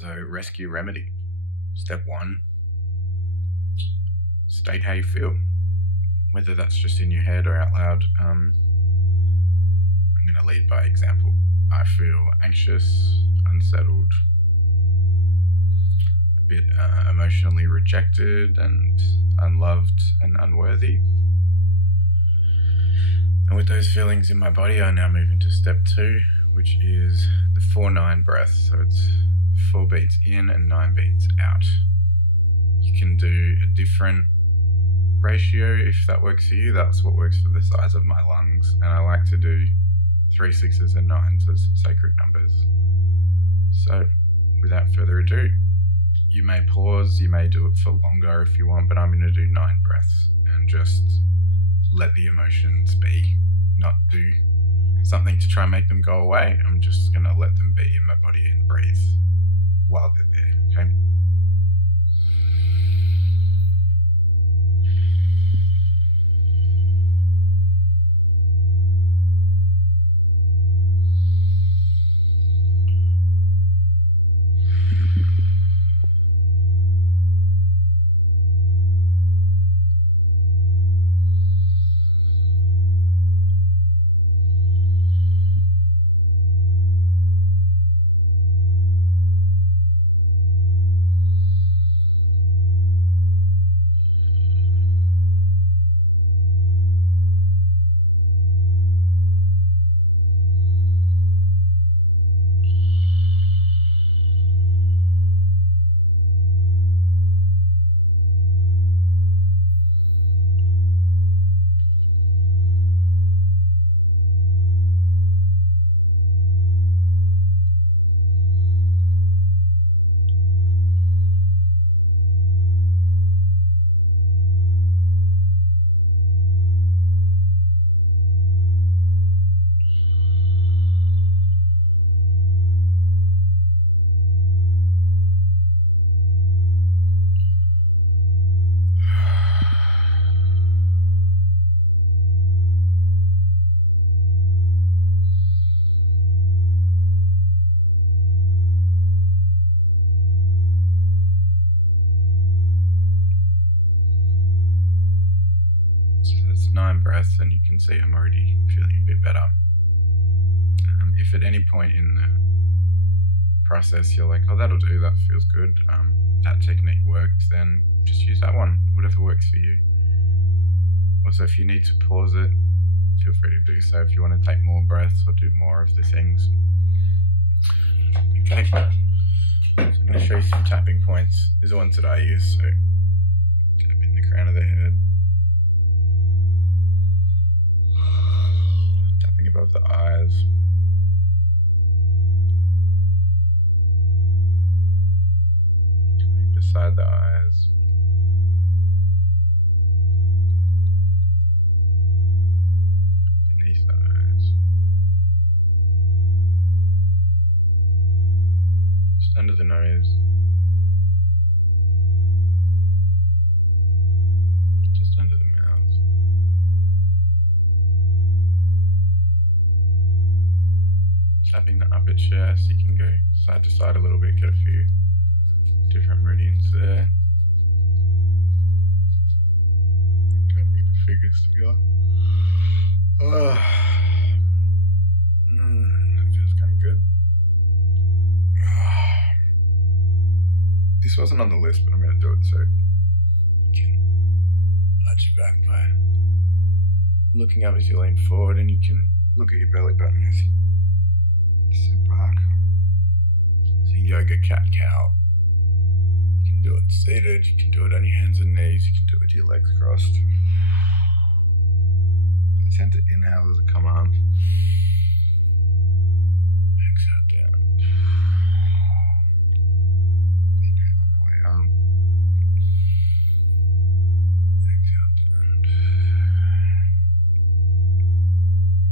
So, rescue remedy. Step 1, state how you feel. Whether that's just in your head or out loud. I'm going to lead by example. I feel anxious, unsettled, a bit emotionally rejected and unloved and unworthy. And with those feelings in my body, I now move into step 2, which is the 4-9 breath. So it's 4 beats in and 9 beats out. You can do a different ratio if that works for you. That's what works for the size of my lungs. And I like to do 3 6s and 9s as sacred numbers. So without further ado, you may pause, you may do it for longer if you want, but I'm going to do 9 breaths and just let the emotions be, not do something to try and make them go away. I'm just going to let them be in my body and breathe while they're there, okay? So that's 9 breaths, and you can see I'm already feeling a bit better. If at any point in the process you're like, oh, that'll do, that feels good, that technique worked, then just use that one, whatever works for you. Also, if you need to pause it, feel free to do so if you want to take more breaths or do more of the things. Okay, so I'm going to show you some tapping points. These are ones that I use, so tap in the crown of the head, tapping above the eyes, tapping beside the eyes, beneath the eyes, just under the nose, just under the mouth. Tapping the upper chest, you can go side to side a little bit, get a few different meridians there. Tapping the fingers together. That feels kind of good. This wasn't on the list, but I'm going to do it so you can arch your back by looking up as you lean forward, and you can look at your belly button as you sit back. It's a yoga cat-cow. You can do it seated, you can do it on your hands and knees, you can do it with your legs crossed. I tend to inhale as I come on. Exhale down. Inhale on the way up. Exhale down.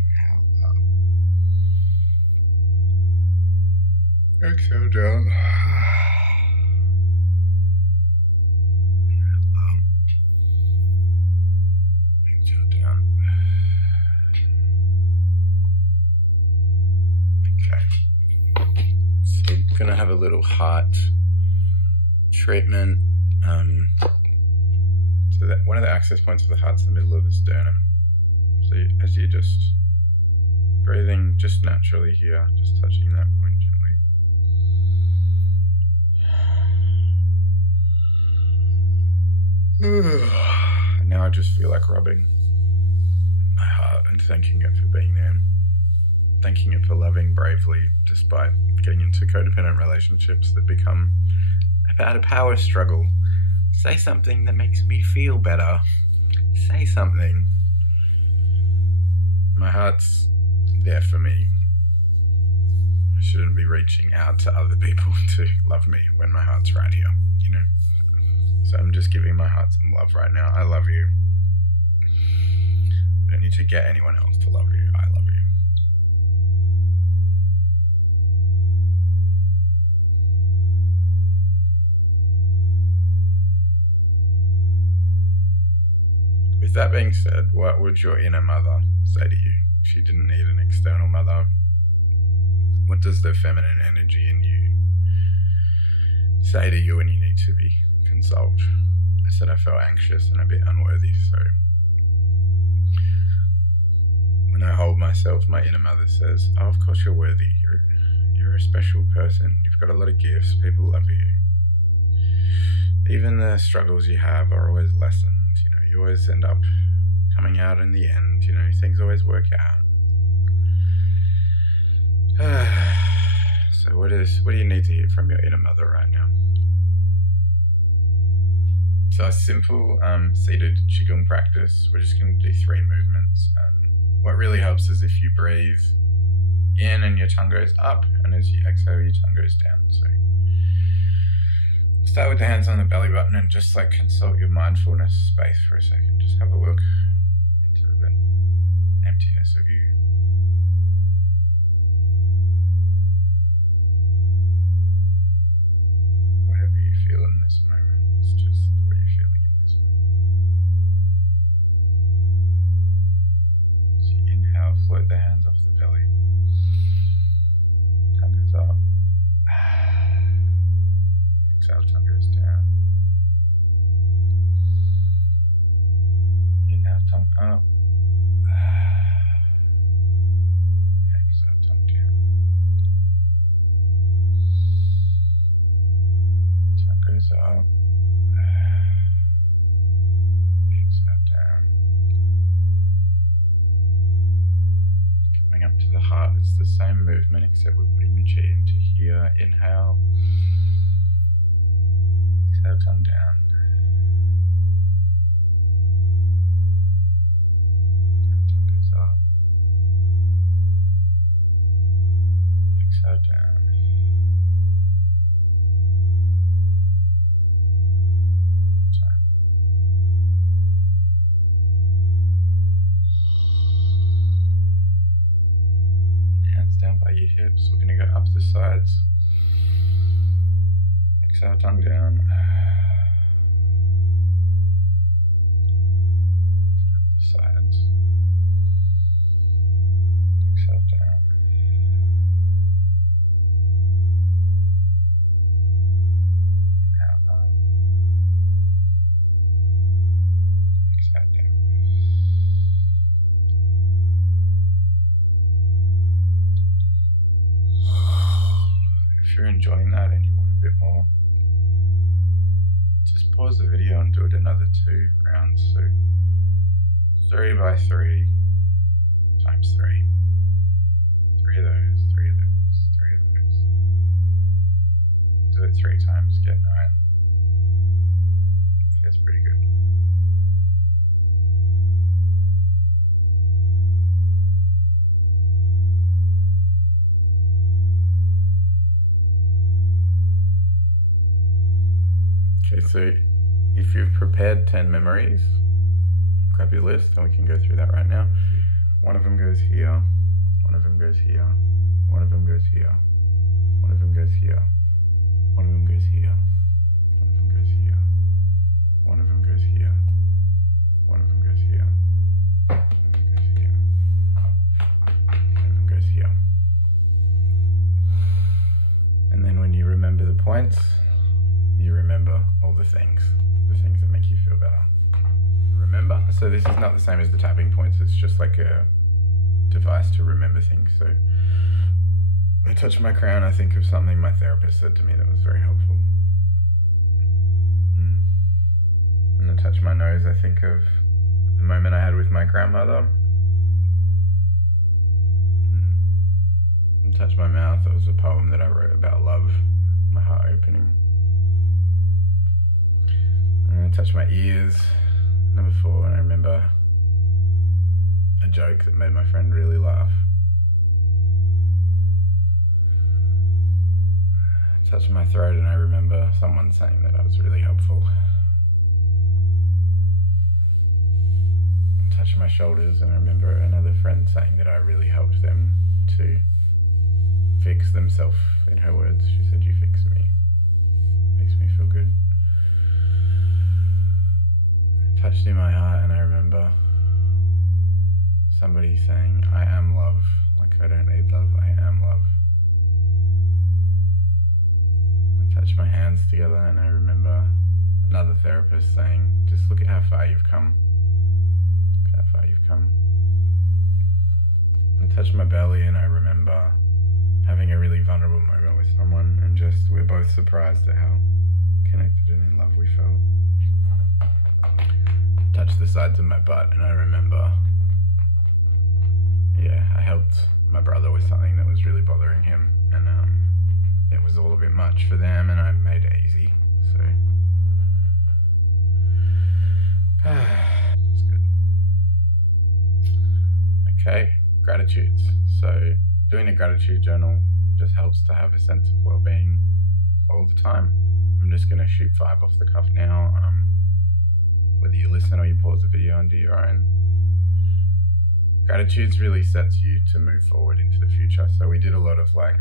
Inhale up. Exhale down. Exhale down. Okay. So we're going to have a little little heart treatment. So that one of the access points for the heart's the middle of the sternum. So as you're just breathing just naturally here, just touching that point gently. And now I just feel like rubbing my heart and thanking it for being there. Thanking it for loving bravely despite getting into codependent relationships that become about a power struggle. Say something that makes me feel better. Say something. My heart's there for me. I shouldn't be reaching out to other people to love me when my heart's right here, you know? So I'm just giving my heart some love right now. I love you. I don't need to get anyone else to love you. I love you. With that being said, what would your inner mother say to you if she didn't need an external mother? What does the feminine energy in you say to you when you need to be consoled? I said I felt anxious and a bit unworthy, so when I hold myself, my inner mother says, oh, of course you're worthy. You're a special person. You've got a lot of gifts. People love you. Even the struggles you have are always lessons. You know, you always end up coming out in the end. You know, things always work out. So what do you need to hear from your inner mother right now? So a simple seated Qigong practice. We're just going to do 3 movements. What really helps is if you breathe in and your tongue goes up, and as you exhale, your tongue goes down. So start with the hands on the belly button and just like consult your mindfulness space for a second. Just have a look into the emptiness of you. Whatever you feel in this moment is just what you're feeling in this moment. As you inhale, float the hands off the belly. Tongue goes up. Exhale, tongue goes down. Inhale, tongue up. Exhale, tongue down. Tongue goes up. Exhale, down. Coming up to the heart, it's the same movement except we're putting the chi into here. Inhale. Exhale, tongue down. Inhale, tongue goes up. Exhale, down. One more time. Hands down by your hips. We're going to go up the sides. Exhale, tongue down. Up the sides. Exhale, down. Inhale, up. Exhale, down. If you're enjoying that and you want a bit more, just pause the video and do it another 2 rounds. So 3 by 3 times 3. 3 of those, 3 of those, 3 of those. Do it 3 times, get 9. It feels pretty good. Okay, so if you've prepared 10 memories, grab your list and we can go through that right now. One of them goes here, one of them goes here, one of them goes here, one of them goes here, one of them goes here, one of them goes here, one of them goes here, one of them goes here, one of them goes here, one of them goes here. And then when you remember the points, you remember all the things that make you feel better. Remember. So this is not the same as the tapping points. It's just like a device to remember things. So I touch my crown, I think of something my therapist said to me that was very helpful. And I touch my nose, I think of the moment I had with my grandmother. And touch my mouth, that was a poem that I wrote about love, my heart opening. And I touch my ears, number 4, and I remember a joke that made my friend really laugh. Touch my throat, and I remember someone saying that I was really helpful. Touch my shoulders, and I remember another friend saying that I really helped them to fix themselves. In her words, she said, "You fix me. Makes me feel good." Touched in my heart, and I remember somebody saying, "I am love. Like, I don't need love, I am love." I touched my hands together, and I remember another therapist saying, "Just look at how far you've come. Look at how far you've come." I touched my belly, and I remember having a really vulnerable moment with someone, and just, we're both surprised at how connected and in love we felt. Touched the sides of my butt, and I remember, I helped my brother with something that was really bothering him, and it was all a bit much for them, and I made it easy, so it's good. Okay, gratitudes. So doing a gratitude journal just helps to have a sense of well-being all the time. I'm just going to shoot 5 off the cuff now. Whether you listen or you pause the video and do your own. Gratitude really sets you to move forward into the future. So we did a lot of like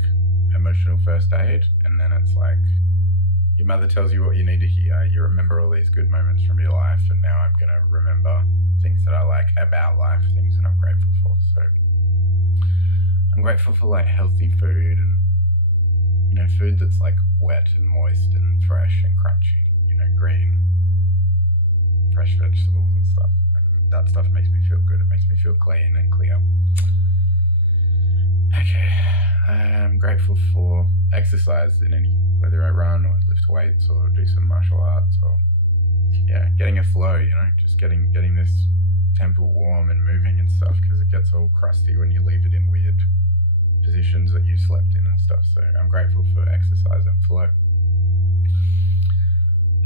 emotional first aid, and then it's like your mother tells you what you need to hear. You remember all these good moments from your life, and now I'm going to remember things that I like about life, things that I'm grateful for. So I'm grateful for like healthy food, and food that's like wet and moist and fresh and crunchy, green, fresh vegetables and stuff. And that stuff makes me feel good. It makes me feel clean and clear. Okay, I'm grateful for exercise whether I run or lift weights or do some martial arts, or getting a flow, just getting this temple warm and moving and stuff, because it gets all crusty when you leave it in weird positions that you slept in and stuff. So I'm grateful for exercise and flow.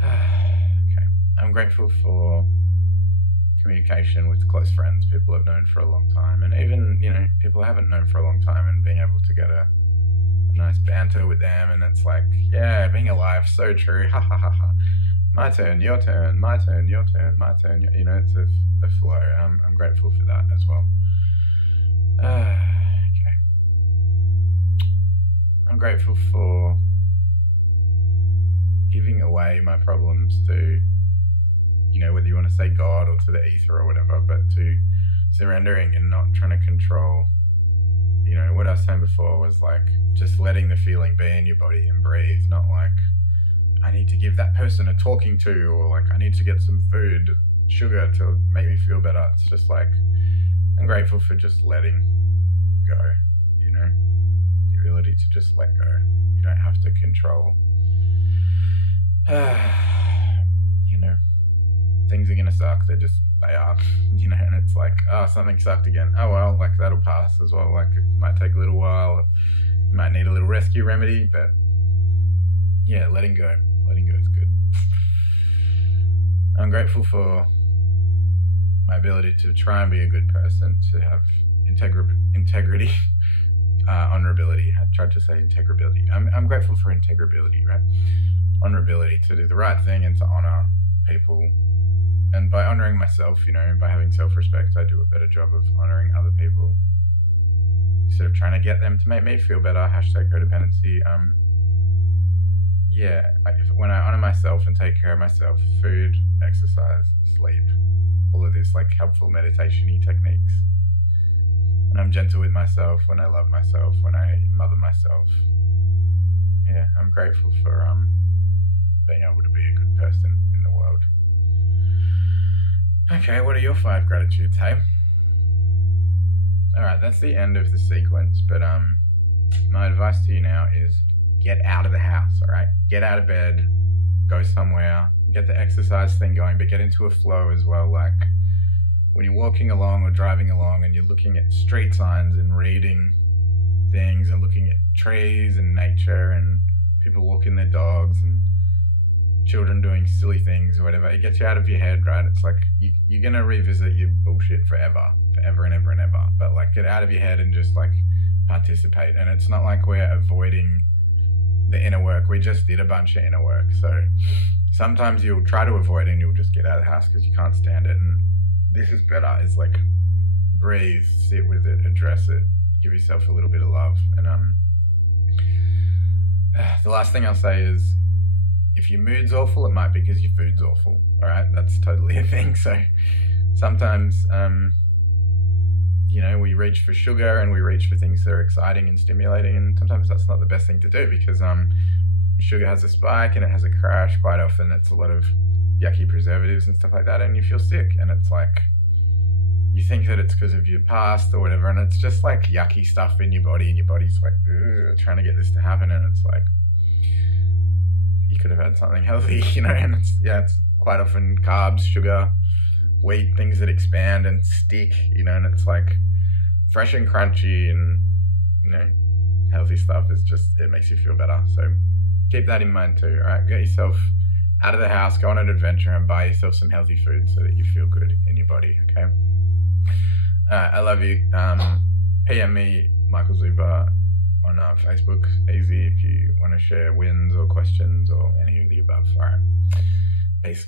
Okay, I'm grateful for communication with close friends, people I've known for a long time, and even people I haven't known for a long time, and being able to get a nice banter with them, and it's like, being alive, so true, ha ha ha ha, my turn, your turn, my turn, your turn, my turn, it's a flow. I'm grateful for that as well. Okay, I'm grateful for giving away my problems to, whether you want to say God or to the ether or whatever, but to surrendering and not trying to control. What I was saying before was like just letting the feeling be in your body and breathe, not like I need to give that person a talking to, or like I need to get some food, sugar to make me feel better. It's just like I'm grateful for just letting go, the ability to just let go. You don't have to control. Things are gonna suck. They are, and it's like, oh, something sucked again. Oh well, like that'll pass as well. Like it might take a little while. You might need a little rescue remedy, but letting go. Letting go is good. I'm grateful for my ability to try and be a good person, to have integrity, honorability. I tried to say integrability. I'm grateful for integrability, right? Honorability, to do the right thing and to honor people. And by honoring myself, by having self-respect, I do a better job of honoring other people instead of trying to get them to make me feel better. #codependency. When I honor myself and take care of myself, food, exercise, sleep, all of this like helpful meditation-y techniques. When I'm gentle with myself, when I love myself, when I mother myself, yeah, I'm grateful for being able to be a good person in the world. Okay, what are your 5 gratitudes, hey? Alright, that's the end of the sequence, but my advice to you now is get out of the house, alright? Get out of bed, go somewhere, get the exercise thing going, but get into a flow as well. Like when you're walking along or driving along and you're looking at street signs and reading things and looking at trees and nature and people walking their dogs and children doing silly things or whatever, it gets you out of your head, right? It's like you're going to revisit your bullshit forever and ever and ever. But like get out of your head and just like participate. And it's not like we're avoiding the inner work. We just did a bunch of inner work. So sometimes you'll try to avoid it and you'll just get out of the house because you can't stand it. And this is better. It's like breathe, sit with it, address it, give yourself a little bit of love. And the last thing I'll say is if your mood's awful, it might be because your food's awful. All right, that's totally a thing. So sometimes, we reach for sugar and we reach for things that are exciting and stimulating, and sometimes that's not the best thing to do because sugar has a spike and it has a crash. Quite often, it's a lot of yucky preservatives and stuff like that, and you feel sick. And it's like you think that it's because of your past or whatever, and it's just like yucky stuff in your body, and your body's like trying to get this to happen, and it's like you could have had something healthy, and it's quite often carbs, sugar, wheat, things that expand and stick, and it's like fresh and crunchy and, healthy stuff is just, it makes you feel better. So keep that in mind too, all right? Get yourself out of the house, go on an adventure and buy yourself some healthy food so that you feel good in your body, okay? All right, I love you. PM me, Michael Zuber, on Facebook. Easy if you want to share wins or questions or any of the above. All right, peace.